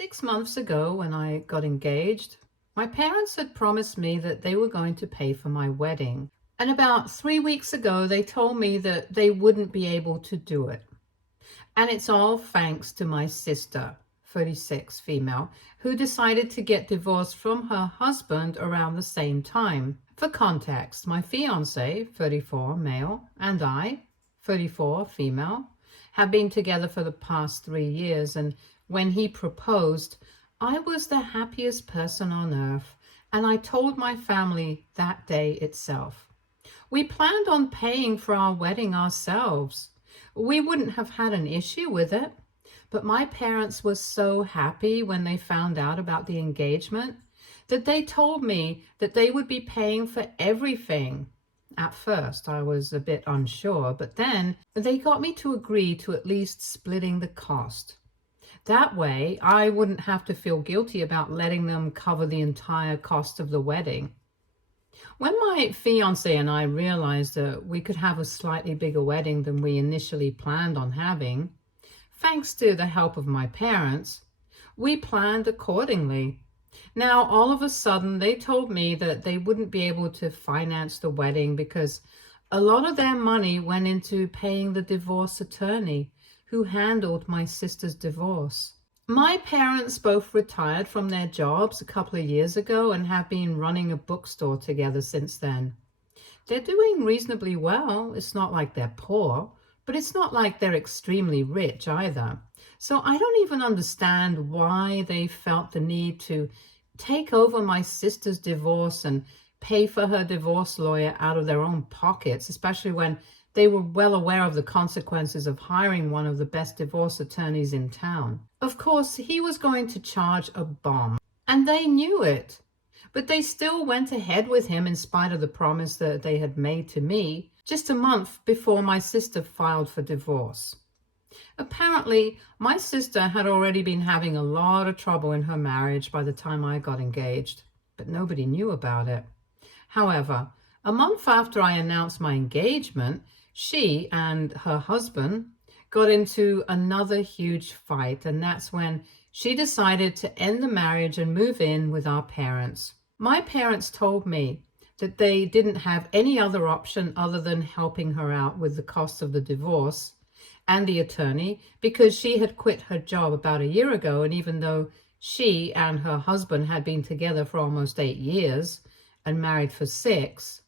6 months ago, when I got engaged, my parents had promised me that they were going to pay for my wedding. And about 3 weeks ago, they told me that they wouldn't be able to do it. And it's all thanks to my sister, 36 female, who decided to get divorced from her husband around the same time. For context, my fiance, 34 male, and I, 34 female, have been together for the past 3 years, and when he proposed, I was the happiest person on earth, and I told my family that day itself. We planned on paying for our wedding ourselves. We wouldn't have had an issue with it, but my parents were so happy when they found out about the engagement that they told me that they would be paying for everything. At first, I was a bit unsure, but then they got me to agree to at least splitting the cost. That way, I wouldn't have to feel guilty about letting them cover the entire cost of the wedding. When my fiance and I realized that we could have a slightly bigger wedding than we initially planned on having, thanks to the help of my parents, we planned accordingly. Now, all of a sudden, they told me that they wouldn't be able to finance the wedding because a lot of their money went into paying the divorce attorney who handled my sister's divorce. My parents both retired from their jobs a couple of years ago and have been running a bookstore together since then. They're doing reasonably well. It's not like they're poor, but it's not like they're extremely rich either. So I don't even understand why they felt the need to take over my sister's divorce and pay for her divorce lawyer out of their own pockets, especially when they were well aware of the consequences of hiring one of the best divorce attorneys in town. Of course, he was going to charge a bomb, and they knew it. But they still went ahead with him in spite of the promise that they had made to me just a month before my sister filed for divorce. Apparently, my sister had already been having a lot of trouble in her marriage by the time I got engaged, but nobody knew about it. However, a month after I announced my engagement, she and her husband got into another huge fight, and that's when she decided to end the marriage and move in with our parents. My parents told me that they didn't have any other option other than helping her out with the cost of the divorce and the attorney because she had quit her job about a year ago, and even though she and her husband had been together for almost 8 years and married for 6,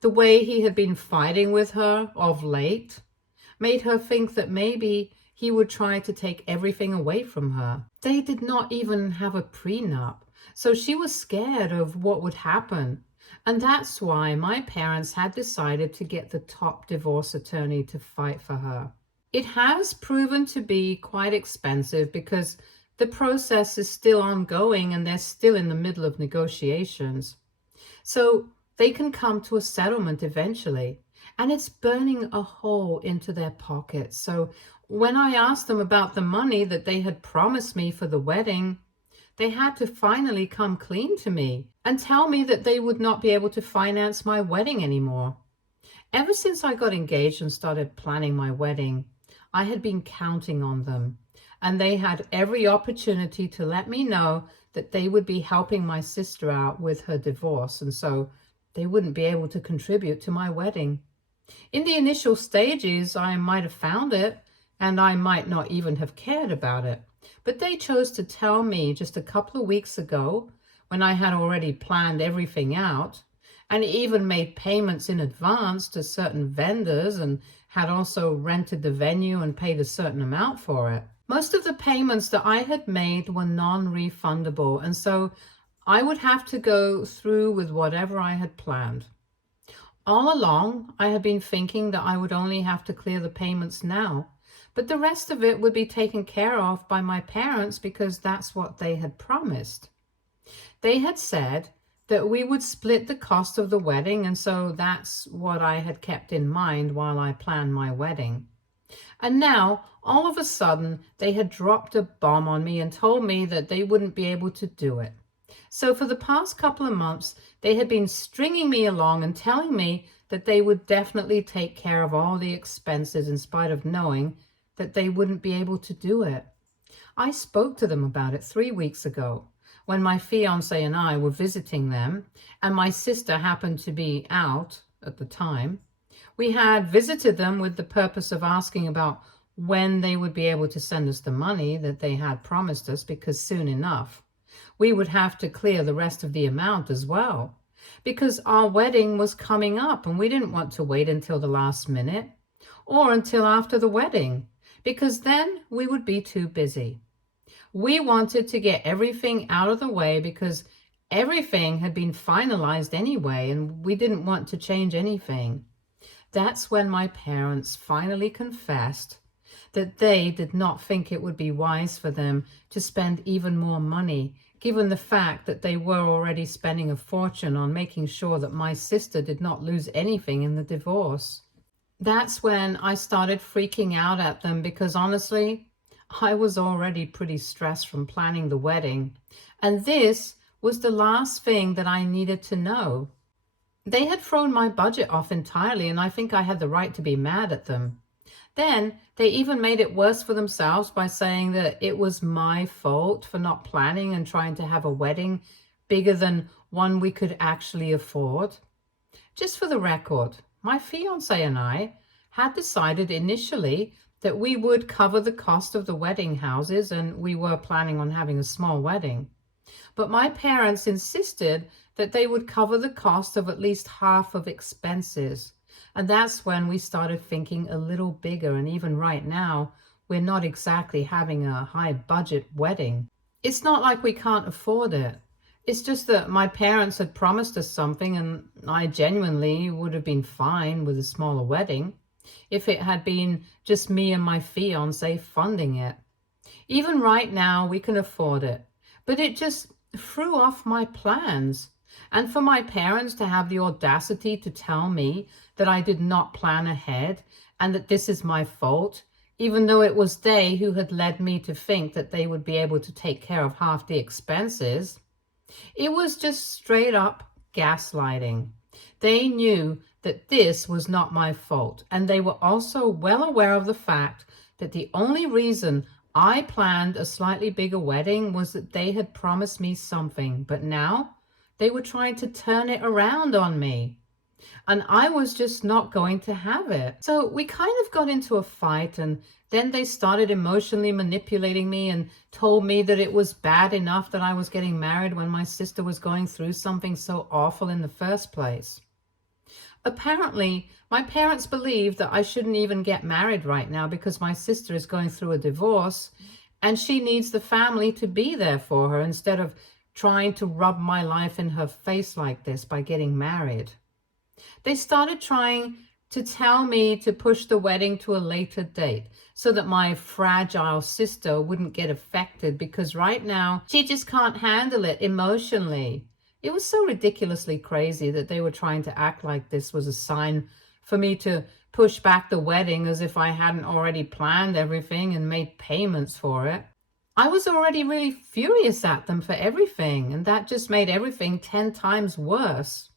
the way he had been fighting with her of late made her think that maybe he would try to take everything away from her. They did not even have a prenup, so she was scared of what would happen. And that's why my parents had decided to get the top divorce attorney to fight for her. It has proven to be quite expensive because the process is still ongoing and they're still in the middle of negotiations. So they can come to a settlement eventually, and it's burning a hole into their pockets. So when I asked them about the money that they had promised me for the wedding, they had to finally come clean to me and tell me that they would not be able to finance my wedding anymore. Ever since I got engaged and started planning my wedding, I had been counting on them, and they had every opportunity to let me know that they would be helping my sister out with her divorce, and so they wouldn't be able to contribute to my wedding. In the initial stages, I might have found it, and I might not even have cared about it. But they chose to tell me just a couple of weeks ago, when I had already planned everything out, and even made payments in advance to certain vendors and had also rented the venue and paid a certain amount for it. Most of the payments that I had made were non-refundable, and so I would have to go through with whatever I had planned. All along, I had been thinking that I would only have to clear the payments now, but the rest of it would be taken care of by my parents because that's what they had promised. They had said that we would split the cost of the wedding, and so that's what I had kept in mind while I planned my wedding. And now, all of a sudden, they had dropped a bomb on me and told me that they wouldn't be able to do it. So for the past couple of months, they had been stringing me along and telling me that they would definitely take care of all the expenses in spite of knowing that they wouldn't be able to do it. I spoke to them about it 3 weeks ago when my fiance and I were visiting them, and my sister happened to be out at the time. We had visited them with the purpose of asking about when they would be able to send us the money that they had promised us, because soon enough we would have to clear the rest of the amount as well, because our wedding was coming up and we didn't want to wait until the last minute or until after the wedding, because then we would be too busy. We wanted to get everything out of the way because everything had been finalized anyway and we didn't want to change anything. That's when my parents finally confessed that they did not think it would be wise for them to spend even more money, given the fact that they were already spending a fortune on making sure that my sister did not lose anything in the divorce. That's when I started freaking out at them, because honestly, I was already pretty stressed from planning the wedding, and this was the last thing that I needed to know. They had thrown my budget off entirely, and I think I had the right to be mad at them. Then they even made it worse for themselves by saying that it was my fault for not planning and trying to have a wedding bigger than one we could actually afford. Just for the record, my fiance and I had decided initially that we would cover the cost of the wedding houses, and we were planning on having a small wedding. But my parents insisted that they would cover the cost of at least half of expenses. And that's when we started thinking a little bigger. And even right now, we're not exactly having a high budget wedding. It's not like we can't afford it. It's just that my parents had promised us something, and I genuinely would have been fine with a smaller wedding if it had been just me and my fiance funding it. Even right now, we can afford it, but it just threw off my plans. And for my parents to have the audacity to tell me that I did not plan ahead and that this is my fault, even though it was they who had led me to think that they would be able to take care of half the expenses, it was just straight up gaslighting. They knew that this was not my fault, and they were also well aware of the fact that the only reason I planned a slightly bigger wedding was that they had promised me something, but now they were trying to turn it around on me, and I was just not going to have it. So we kind of got into a fight, and then they started emotionally manipulating me and told me that it was bad enough that I was getting married when my sister was going through something so awful in the first place. Apparently, my parents believe that I shouldn't even get married right now because my sister is going through a divorce and she needs the family to be there for her instead of trying to rub my life in her face like this by getting married. They started trying to tell me to push the wedding to a later date so that my fragile sister wouldn't get affected, because right now she just can't handle it emotionally. It was so ridiculously crazy that they were trying to act like this was a sign for me to push back the wedding as if I hadn't already planned everything and made payments for it. I was already really furious at them for everything, and that just made everything 10 times worse.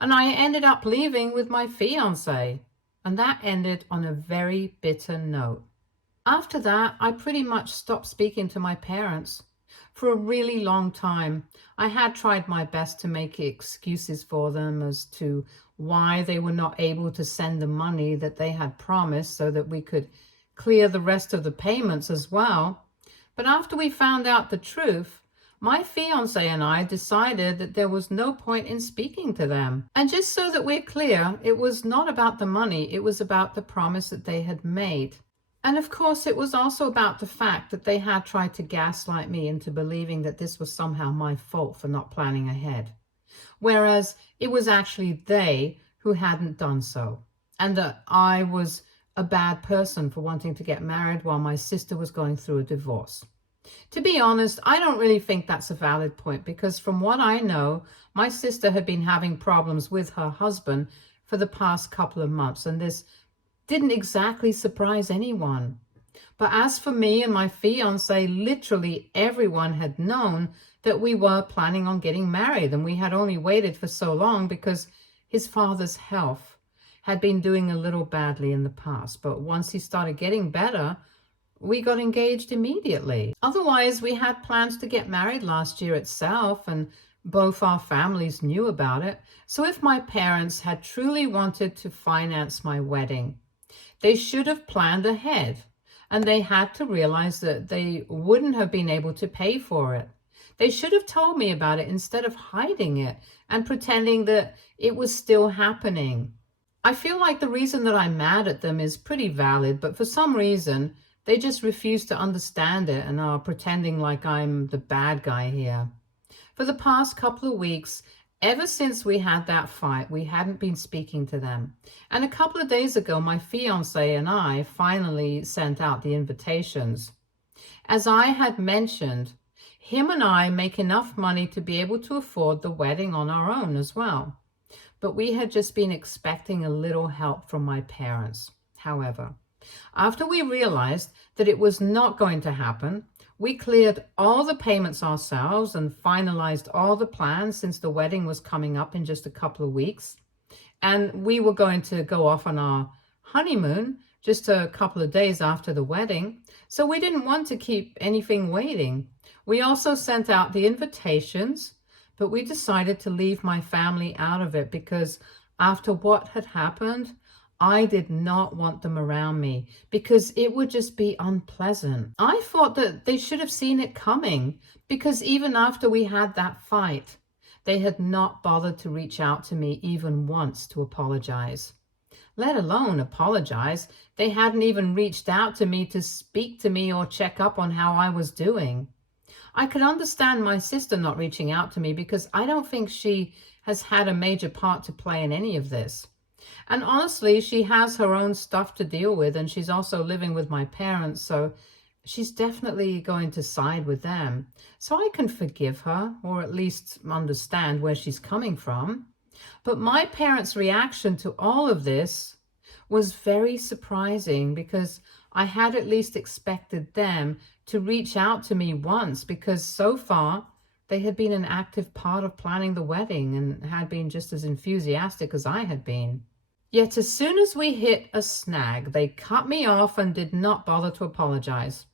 And I ended up leaving with my fiance, and that ended on a very bitter note. After that, I pretty much stopped speaking to my parents. For a really long time, I had tried my best to make excuses for them as to why they were not able to send the money that they had promised so that we could clear the rest of the payments as well. But after we found out the truth, my fiance and I decided that there was no point in speaking to them. And just so that we're clear, it was not about the money, it was about the promise that they had made. And of course, it was also about the fact that they had tried to gaslight me into believing that this was somehow my fault for not planning ahead, whereas it was actually they who hadn't done so, and that I was a bad person for wanting to get married while my sister was going through a divorce. To be honest, I don't really think that's a valid point, because from what I know, my sister had been having problems with her husband for the past couple of months, and this didn't exactly surprise anyone. But as for me and my fiance, literally everyone had known that we were planning on getting married, and we had only waited for so long because his father's health had been doing a little badly in the past. But once he started getting better, we got engaged immediately. Otherwise, we had plans to get married last year itself, and both our families knew about it. So if my parents had truly wanted to finance my wedding, they should have planned ahead, and they had to realize that they wouldn't have been able to pay for it. They should have told me about it instead of hiding it and pretending that it was still happening. I feel like the reason that I'm mad at them is pretty valid, but for some reason, they just refuse to understand it and are pretending like I'm the bad guy here. For the past couple of weeks, ever since we had that fight, we hadn't been speaking to them. And a couple of days ago, my fiance and I finally sent out the invitations. As I had mentioned, him and I make enough money to be able to afford the wedding on our own as well. But we had just been expecting a little help from my parents. However, after we realized that it was not going to happen, we cleared all the payments ourselves and finalized all the plans since the wedding was coming up in just a couple of weeks. And we were going to go off on our honeymoon just a couple of days after the wedding. So we didn't want to keep anything waiting. We also sent out the invitations, but we decided to leave my family out of it because after what had happened, I did not want them around me because it would just be unpleasant. I thought that they should have seen it coming because even after we had that fight, they had not bothered to reach out to me even once to apologize. Let alone apologize. They hadn't even reached out to me to speak to me or check up on how I was doing. I could understand my sister not reaching out to me because I don't think she has had a major part to play in any of this. And honestly, she has her own stuff to deal with, and she's also living with my parents, so she's definitely going to side with them. So I can forgive her, or at least understand where she's coming from. But my parents' reaction to all of this was very surprising because I had at least expected them to reach out to me once because so far they had been an active part of planning the wedding and had been just as enthusiastic as I had been. Yet as soon as we hit a snag, they cut me off and did not bother to apologize.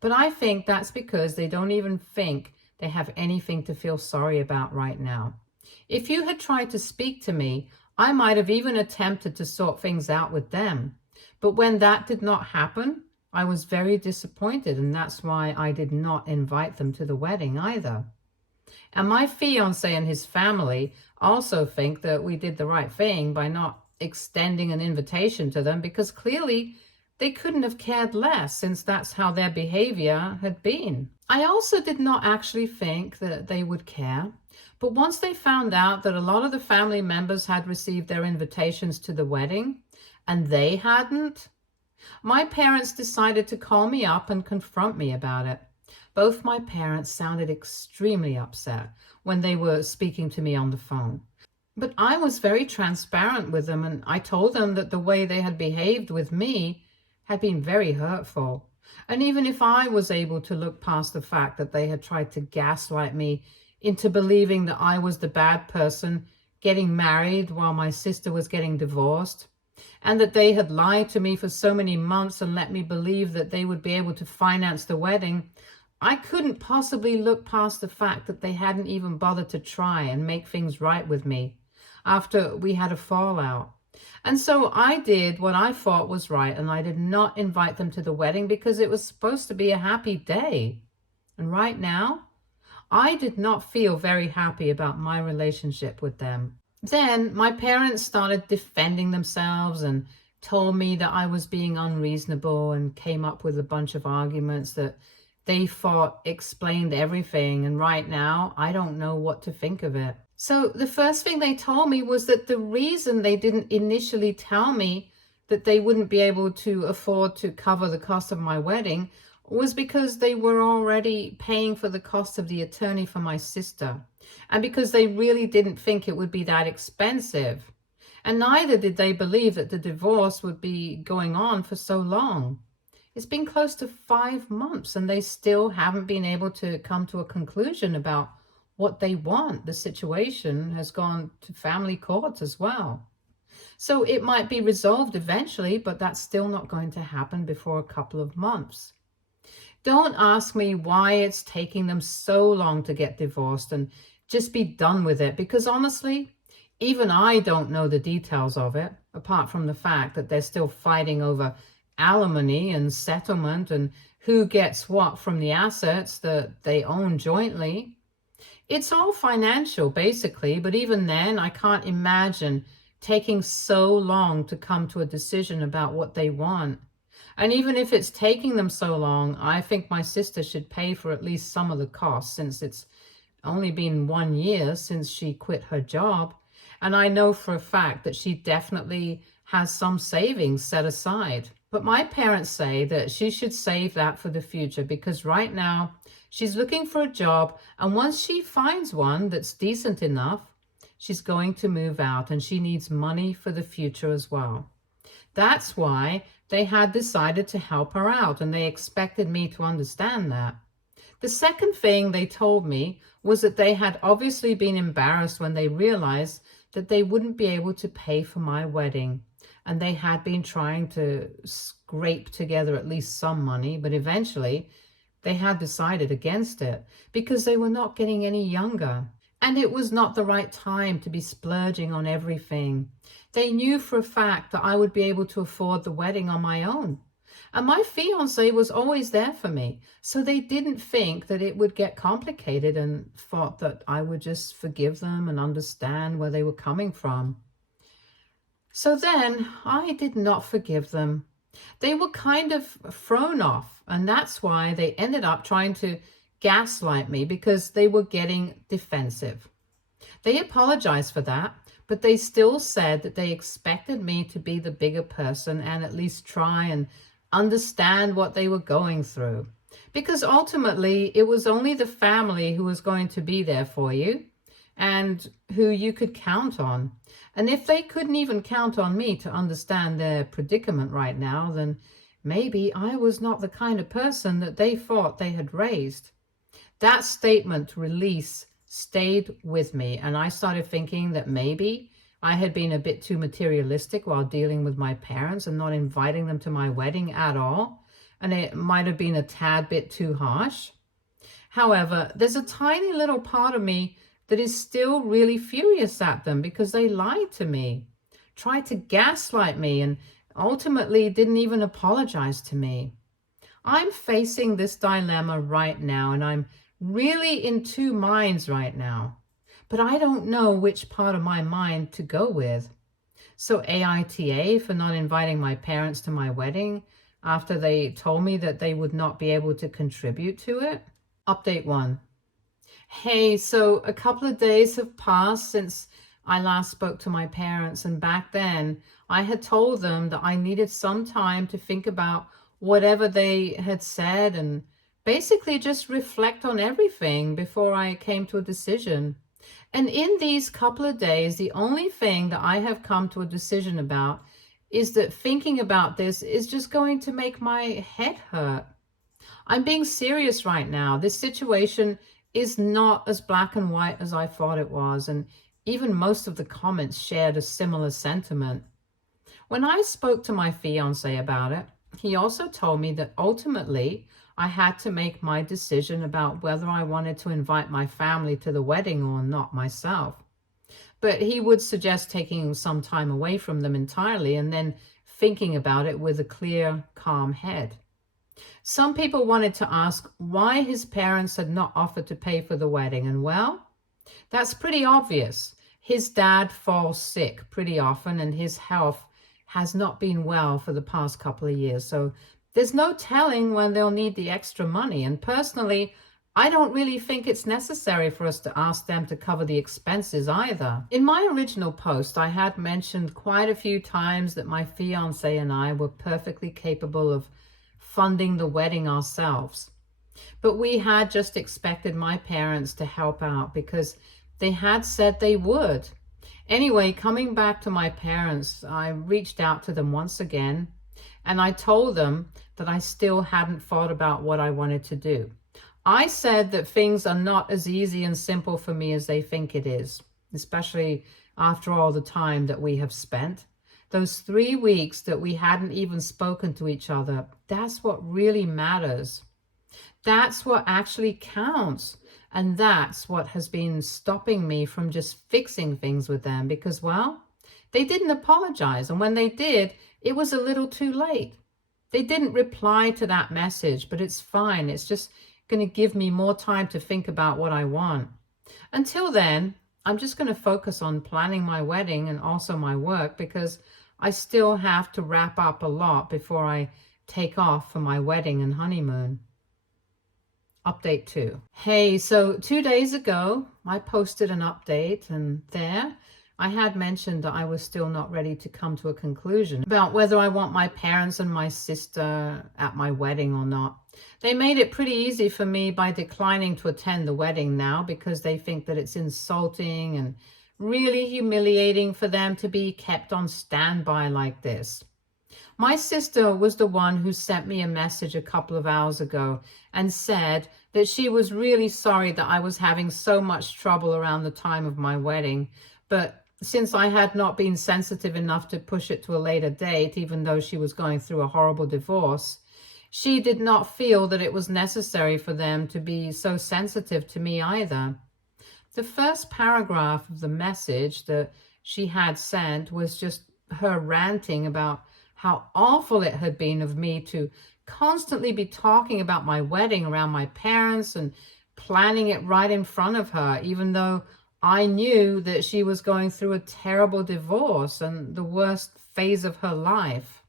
But I think that's because they don't even think they have anything to feel sorry about right now. If you had tried to speak to me, I might have even attempted to sort things out with them. But when that did not happen, I was very disappointed, and that's why I did not invite them to the wedding either. And my fiance and his family also think that we did the right thing by not extending an invitation to them because clearly they couldn't have cared less since that's how their behavior had been. I also did not actually think that they would care, but once they found out that a lot of the family members had received their invitations to the wedding and they hadn't, my parents decided to call me up and confront me about it. Both my parents sounded extremely upset when they were speaking to me on the phone. But I was very transparent with them, and I told them that the way they had behaved with me had been very hurtful. And even if I was able to look past the fact that they had tried to gaslight me into believing that I was the bad person getting married while my sister was getting divorced, and that they had lied to me for so many months and let me believe that they would be able to finance the wedding, I couldn't possibly look past the fact that they hadn't even bothered to try and make things right with me after we had a fallout. And so I did what I thought was right, and I did not invite them to the wedding because it was supposed to be a happy day. And right now, I did not feel very happy about my relationship with them. Then my parents started defending themselves and told me that I was being unreasonable and came up with a bunch of arguments that they thought explained everything. And right now, I don't know what to think of it. So the first thing they told me was that the reason they didn't initially tell me that they wouldn't be able to afford to cover the cost of my wedding was because they were already paying for the cost of the attorney for my sister, and because they really didn't think it would be that expensive. And neither did they believe that the divorce would be going on for so long. It's been close to 5 months and they still haven't been able to come to a conclusion about what they want. The situation has gone to family courts as well. So it might be resolved eventually, but that's still not going to happen before a couple of months. Don't ask me why it's taking them so long to get divorced, and just be done with it, because honestly, even I don't know the details of it, apart from the fact that they're still fighting over alimony and settlement and who gets what from the assets that they own jointly. It's all financial, basically, but even then, I can't imagine taking so long to come to a decision about what they want. And even if it's taking them so long, I think my sister should pay for at least some of the costs, since it's only been 1 year since she quit her job. And I know for a fact that she definitely has some savings set aside. But my parents say that she should save that for the future, because right now she's looking for a job, and once she finds one that's decent enough, she's going to move out, and she needs money for the future as well. That's why they had decided to help her out, and they expected me to understand that. The second thing they told me was that they had obviously been embarrassed when they realized that they wouldn't be able to pay for my wedding. And they had been trying to scrape together at least some money, but eventually they had decided against it because they were not getting any younger. And it was not the right time to be splurging on everything. They knew for a fact that I would be able to afford the wedding on my own. And my fiance was always there for me. So they didn't think that it would get complicated, and thought that I would just forgive them and understand where they were coming from. So then I did not forgive them. They were kind of thrown off, and that's why they ended up trying to gaslight me, because they were getting defensive. They apologized for that, but they still said that they expected me to be the bigger person and at least try and understand what they were going through. Because ultimately, it was only the family who was going to be there for you and who you could count on. And if they couldn't even count on me to understand their predicament right now, then maybe I was not the kind of person that they thought they had raised. That statement, release, stayed with me, and I started thinking that maybe I had been a bit too materialistic while dealing with my parents and not inviting them to my wedding at all, and it might have been a tad bit too harsh. However, there's a tiny little part of me that is still really furious at them because they lied to me, tried to gaslight me, and ultimately didn't even apologize to me. I'm facing this dilemma right now, and I'm really in two minds right now, but I don't know which part of my mind to go with. So AITA for not inviting my parents to my wedding after they told me that they would not be able to contribute to it. Update 1. Hey, so a couple of days have passed since I last spoke to my parents, and back then I had told them that I needed some time to think about whatever they had said and basically just reflect on everything before I came to a decision. And in these couple of days, the only thing that I have come to a decision about is that thinking about this is just going to make my head hurt. I'm being serious right now. This situation is not as black and white as I thought it was, and even most of the comments shared a similar sentiment. When I spoke to my fiance about it, he also told me that ultimately I had to make my decision about whether I wanted to invite my family to the wedding or not myself. But he would suggest taking some time away from them entirely and then thinking about it with a clear, calm head. Some people wanted to ask why his parents had not offered to pay for the wedding, and well, that's pretty obvious. His dad falls sick pretty often, and his health has not been well for the past couple of years, so there's no telling when they'll need the extra money. And personally, I don't really think it's necessary for us to ask them to cover the expenses either. In my original post, I had mentioned quite a few times that my fiance and I were perfectly capable of funding the wedding ourselves. But we had just expected my parents to help out because they had said they would. Anyway, coming back to my parents, I reached out to them once again, and I told them that I still hadn't thought about what I wanted to do. I said that things are not as easy and simple for me as they think it is, especially after all the time that we have spent. Those 3 weeks that we hadn't even spoken to each other, that's what really matters. That's what actually counts. And that's what has been stopping me from just fixing things with them because, well, they didn't apologize. And when they did, it was a little too late. They didn't reply to that message, but it's fine. It's just going to give me more time to think about what I want. Until then, I'm just going to focus on planning my wedding and also my work because I still have to wrap up a lot before I take off for my wedding and honeymoon. Update 2. Hey, so 2 days ago, I posted an update, and there I had mentioned that I was still not ready to come to a conclusion about whether I want my parents and my sister at my wedding or not. They made it pretty easy for me by declining to attend the wedding now because they think that it's insulting and really humiliating for them to be kept on standby like this. My sister was the one who sent me a message a couple of hours ago and said that she was really sorry that I was having so much trouble around the time of my wedding, but since I had not been sensitive enough to push it to a later date, even though she was going through a horrible divorce, she did not feel that it was necessary for them to be so sensitive to me either. The first paragraph of the message that she had sent was just her ranting about how awful it had been of me to constantly be talking about my wedding around my parents and planning it right in front of her, even though I knew that she was going through a terrible divorce and the worst phase of her life.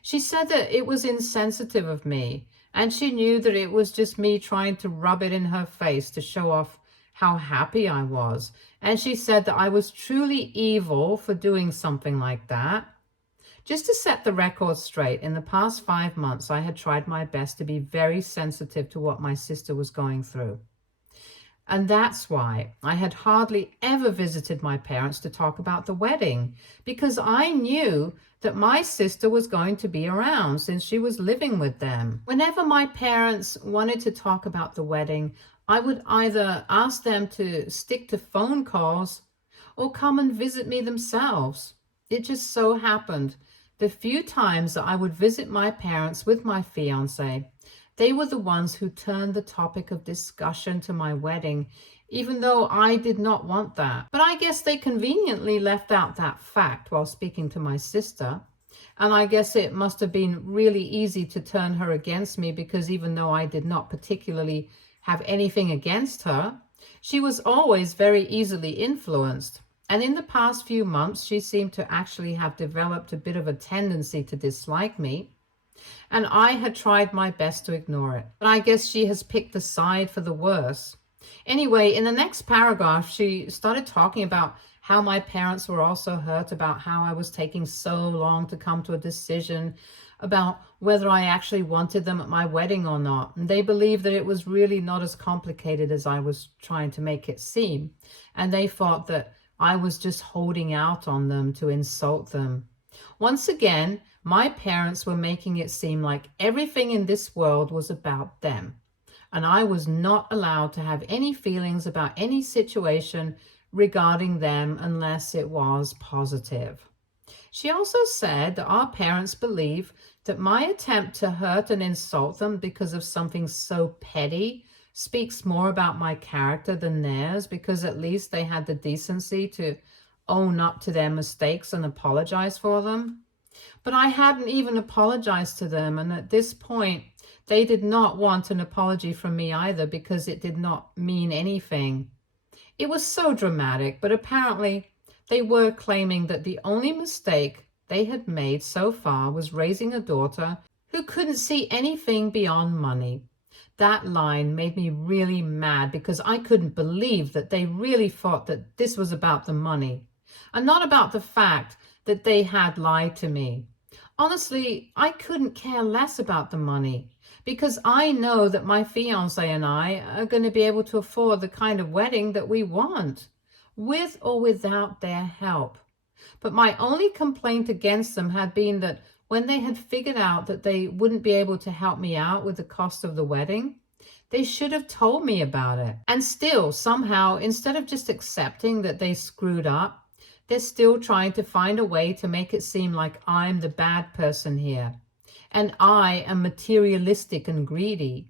She said that it was insensitive of me, and she knew that it was just me trying to rub it in her face to show off how happy I was. And she said that I was truly evil for doing something like that. Just to set the record straight, in the past 5 months, I had tried my best to be very sensitive to what my sister was going through. And that's why I had hardly ever visited my parents to talk about the wedding, because I knew that my sister was going to be around since she was living with them. Whenever my parents wanted to talk about the wedding, I would either ask them to stick to phone calls or come and visit me themselves. It just so happened the few times that I would visit my parents with my fiance, they were the ones who turned the topic of discussion to my wedding, even though I did not want that. But I guess they conveniently left out that fact while speaking to my sister. And I guess it must have been really easy to turn her against me because even though I did not particularly have anything against her, she was always very easily influenced. And in the past few months, she seemed to actually have developed a bit of a tendency to dislike me. And I had tried my best to ignore it. But I guess she has picked a side for the worse. Anyway, in the next paragraph, she started talking about how my parents were also hurt about how I was taking so long to come to a decision about whether I actually wanted them at my wedding or not. And they believed that it was really not as complicated as I was trying to make it seem. And they thought that I was just holding out on them to insult them. Once again, my parents were making it seem like everything in this world was about them, and I was not allowed to have any feelings about any situation regarding them unless it was positive. She also said that our parents believe that my attempt to hurt and insult them because of something so petty speaks more about my character than theirs, because at least they had the decency to own up to their mistakes and apologize for them. But I hadn't even apologized to them, and at this point, they did not want an apology from me either because it did not mean anything. It was so dramatic, but apparently they were claiming that the only mistake they had made so far was raising a daughter who couldn't see anything beyond money. That line made me really mad because I couldn't believe that they really thought that this was about the money and not about the fact that they had lied to me. Honestly, I couldn't care less about the money because I know that my fiance and I are going to be able to afford the kind of wedding that we want, with or without their help. But my only complaint against them had been that when they had figured out that they wouldn't be able to help me out with the cost of the wedding, they should have told me about it. And still, somehow, instead of just accepting that they screwed up, They're still trying to find a way to make it seem like I'm the bad person here, and I am materialistic and greedy.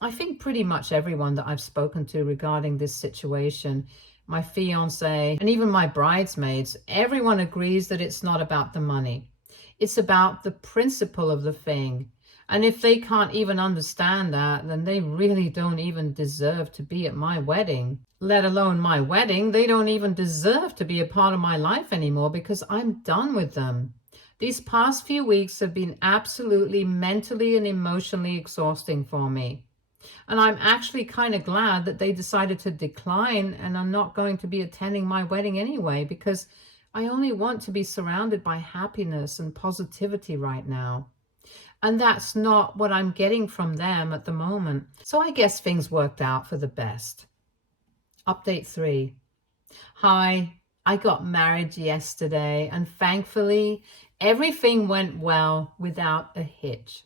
I think pretty much everyone that I've spoken to regarding this situation, my fiance and even my bridesmaids, everyone agrees that it's not about the money. It's about the principle of the thing. And if they can't even understand that, then they really don't even deserve to be at my wedding. Let alone my wedding, they don't even deserve to be a part of my life anymore because I'm done with them. These past few weeks have been absolutely mentally and emotionally exhausting for me. And I'm actually kind of glad that they decided to decline and are not going to be attending my wedding anyway, because I only want to be surrounded by happiness and positivity right now. And that's not what I'm getting from them at the moment. So I guess things worked out for the best. Update 3. Hi, I got married yesterday, and thankfully everything went well without a hitch.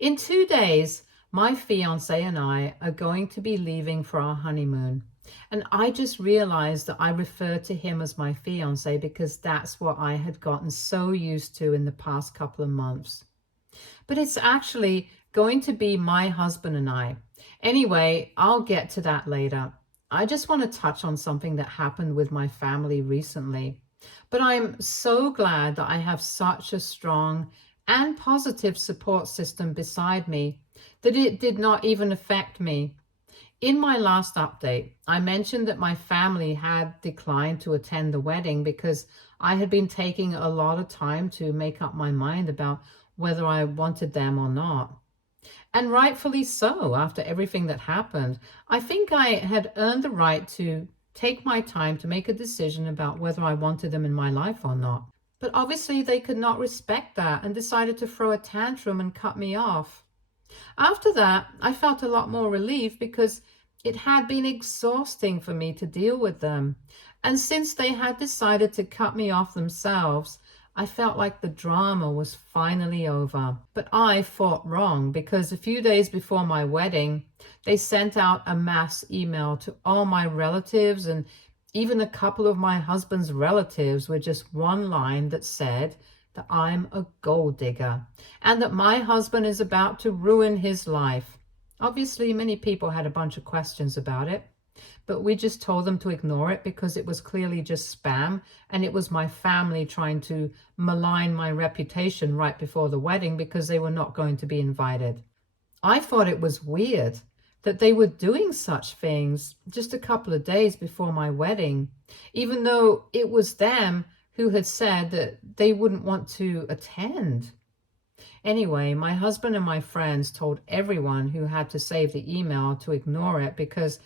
In 2 days, my fiance and I are going to be leaving for our honeymoon. And I just realized that I refer to him as my fiance because that's what I had gotten so used to in the past couple of months. But it's actually going to be my husband and I. Anyway, I'll get to that later. I just want to touch on something that happened with my family recently. But I'm so glad that I have such a strong and positive support system beside me that it did not even affect me. In my last update, I mentioned that my family had declined to attend the wedding because I had been taking a lot of time to make up my mind about whether I wanted them or not. And rightfully so, after everything that happened. I think I had earned the right to take my time to make a decision about whether I wanted them in my life or not. But obviously they could not respect that and decided to throw a tantrum and cut me off. After that, I felt a lot more relief because it had been exhausting for me to deal with them. And since they had decided to cut me off themselves, I felt like the drama was finally over. But I fought wrong because a few days before my wedding, they sent out a mass email to all my relatives, and even a couple of my husband's relatives, with just one line that said that I'm a gold digger and that my husband is about to ruin his life. Obviously, many people had a bunch of questions about it, but we just told them to ignore it because it was clearly just spam, and it was my family trying to malign my reputation right before the wedding because they were not going to be invited. I thought it was weird that they were doing such things just a couple of days before my wedding, even though it was them who had said that they wouldn't want to attend. Anyway, my husband and my friends told everyone who had to save the email to ignore it because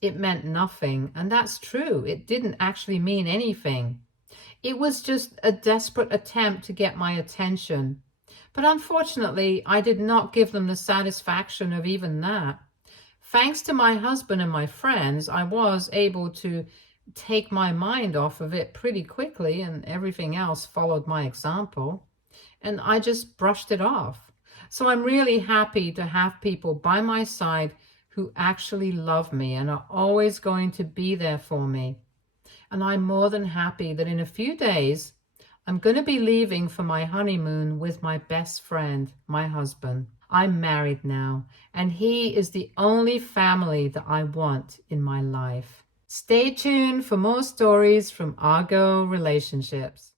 it meant nothing. And that's true. It didn't actually mean anything. It was just a desperate attempt to get my attention. But unfortunately, I did not give them the satisfaction of even that. Thanks to my husband and my friends, I was able to take my mind off of it pretty quickly, and everything else followed my example. And I just brushed it off. So I'm really happy to have people by my side who actually love me and are always going to be there for me. And I'm more than happy that in a few days, I'm going to be leaving for my honeymoon with my best friend, my husband. I'm married now, and he is the only family that I want in my life. Stay tuned for more stories from Argo Relationships.